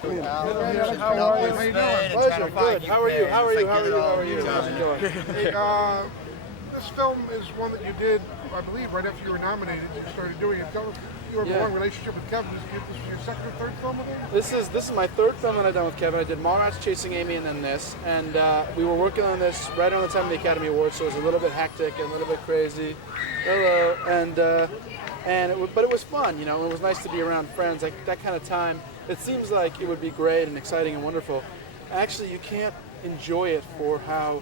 How are you? How you doing? Pleasure. Good. How are you? How are you? How are you? How are you? How's it going? Hey, this film is one that you did, I believe, right after you were nominated. You started doing it. You have a long relationship with Kevin. This is your second or third film with him? This is my third film that I've done with Kevin. I did Mallrats, Chasing Amy, and then this. And we were working on this right around the time of the Academy Awards, so it was a little bit hectic and a little bit crazy. Hello. But it was fun, you know. It was nice to be around friends. Like that kind of time. It seems like it would be great and exciting and wonderful. Actually, you can't enjoy it for how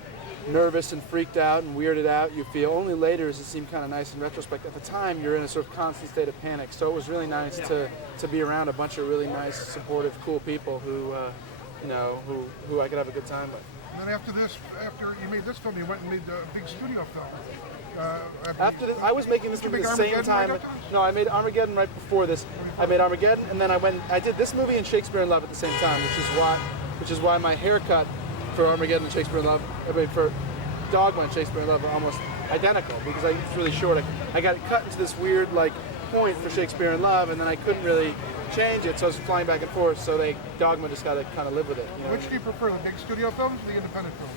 nervous and freaked out and weirded out you feel. Only later does it seem kind of nice in retrospect. At the time, you're in a sort of constant state of panic. So it was really nice to be around a bunch of really nice, supportive, cool people who I could have a good time with. And then after you made this film, you went and made a big studio film. After this, I was making this movie at the same time. No, I made Armageddon right before this. I made Armageddon, and then I did this movie and Shakespeare in Love at the same time, which is why my haircut for Armageddon and Shakespeare in Love, for Dogma and Shakespeare in Love are almost identical, because it's really short. I got it cut into this weird point for Shakespeare in Love, and then I couldn't really change it, so I was flying back and forth. So Dogma just got to kind of live with it. You know? Which do you prefer, the big studio films or the independent films?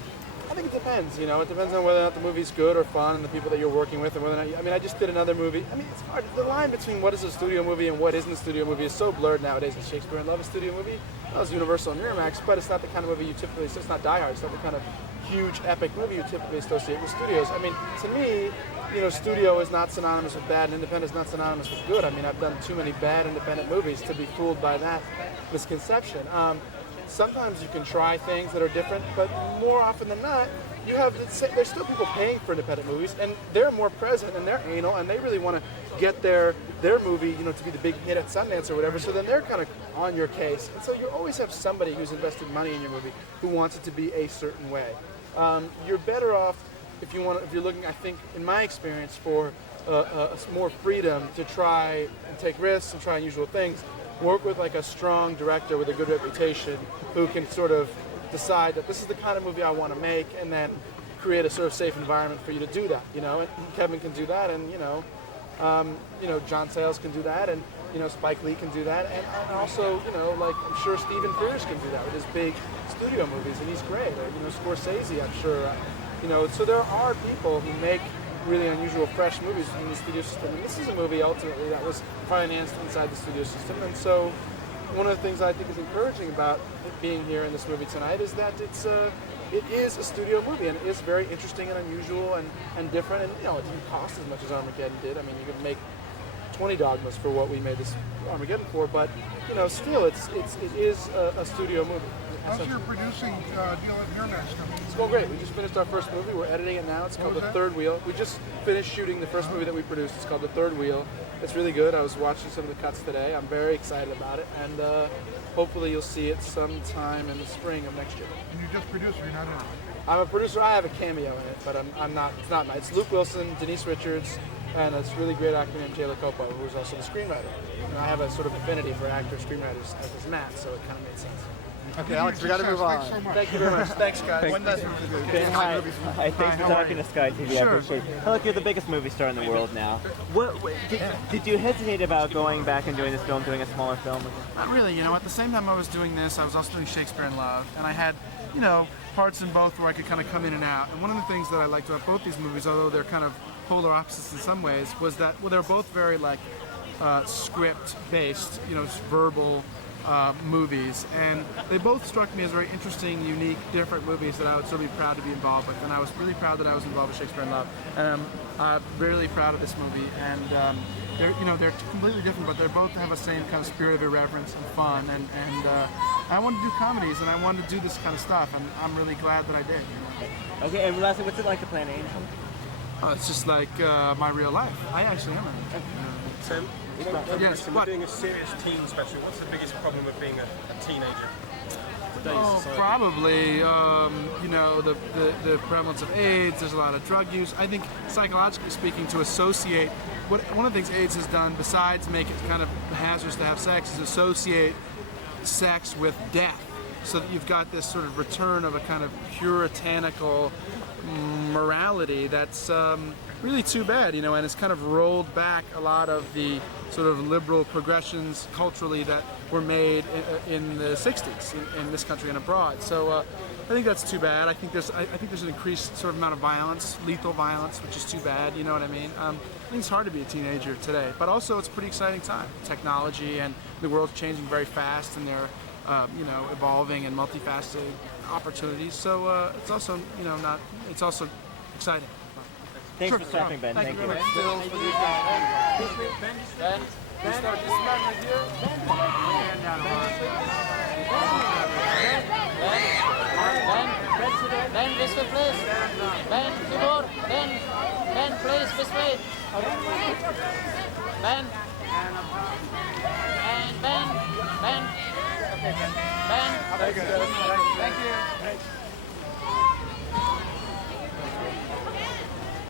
I think it depends. You know, it depends on whether or not the movie's good or fun, and the people that you're working with, and whether or not. I just did another movie. It's hard. The line between what is a studio movie and what isn't a studio movie is so blurred nowadays. Is Shakespeare in Love a studio movie? That was Universal and Miramax, but it's not the kind of movie you typically. It's not Die Hard. It's not the kind of huge epic movie you typically associate with studios. To me, studio is not synonymous with bad, and independent is not synonymous with good. I've done too many bad independent movies to be fooled by that misconception. Sometimes you can try things that are different, but more often than not, there's still people paying for independent movies, and they're more present, and they're anal, and they really want to get their movie, to be the big hit at Sundance or whatever. So then they're kind of on your case, and so you always have somebody who's invested money in your movie who wants it to be a certain way. You're better off if you're looking, I think, in my experience, for more freedom to try and take risks and try unusual things. Work with a strong director with a good reputation who can sort of decide that this is the kind of movie I want to make, and then create a sort of safe environment for you to do that. And Kevin can do that, and John Sayles can do that, and Spike Lee can do that, and also I'm sure Stephen Frears can do that with his big studio movies, and he's great. Or Scorsese, I'm sure. So there are people who make really unusual, fresh movies in the studio system. And this is a movie ultimately that was financed inside the studio system. And so one of the things I think is encouraging about it being here in this movie tonight is that it is a studio movie, and it is very interesting and unusual and different. And it didn't cost as much as Armageddon did. You could make 20 Dogmas for what we made this Armageddon for, but still it is a studio movie. How's your producing deal at Miramax? It's going great. We just finished our first movie. We're editing it now. It's called The Third Wheel. We just finished shooting the first movie that we produced. It's called The Third Wheel. It's really good. I was watching some of the cuts today. I'm very excited about it, and hopefully you'll see it sometime in the spring of next year. And you're just producer, you're not in it? I'm a producer. I have a cameo in it, but I'm not. It's not mine. It's Luke Wilson, Denise Richards, and this really great actor named Jayla Copo, who is also the screenwriter. And I have a sort of affinity for actor-screenwriters, as does Matt, so it kind of made sense. Okay, Alex, we got to move on. Thank you very much. Thanks, guys. Hi, thanks for talking to Sky TV. I appreciate it. Look, you're the biggest movie star in the world now. Did you hesitate about going back and doing this film, doing a smaller film? Not really. At the same time I was doing this, I was also doing Shakespeare in Love, and I had, parts in both where I could kind of come in and out. And one of the things that I liked about both these movies, although they're kind of polar opposites in some ways, was that they're both very script-based, verbal. Movies, and they both struck me as very interesting, unique, different movies that I would still be proud to be involved with. And I was really proud that I was involved with Shakespeare in Love, and I'm really proud of this movie. And they're completely different, but they both have the same kind of spirit of irreverence and fun. And I wanted to do comedies, and I wanted to do this kind of stuff, and I'm really glad that I did. Okay, and lastly, what's it like to play an angel? It's just like my real life. I actually am. So, being a serious teen special, what's the biggest problem with being a teenager? Probably, the prevalence of AIDS. There's a lot of drug use. I think, psychologically speaking, to associate, one of the things AIDS has done, besides make it kind of hazardous to have sex, is associate sex with death. so that you've got this sort of return of a kind of puritanical morality that's really too bad, you know, and it's kind of rolled back a lot of the sort of liberal progressions culturally that were made in the 60s in this country and abroad. So I think that's too bad. I think there's an increased sort of amount of violence, lethal violence, which is too bad. You know what I mean? I think it's hard to be a teenager today, but also it's a pretty exciting time. Technology and the world's changing very fast, and they're you know, evolving and multifaceted opportunities. So it's also, you know, not. It's also exciting. Thanks for stopping, Ben. Thank you. Ben, you start this man right here. Ben, this way, please. Ben, Tibor. Ben, please, this way. Ben. And Ben. Okay, Ben. Ben. Thank you.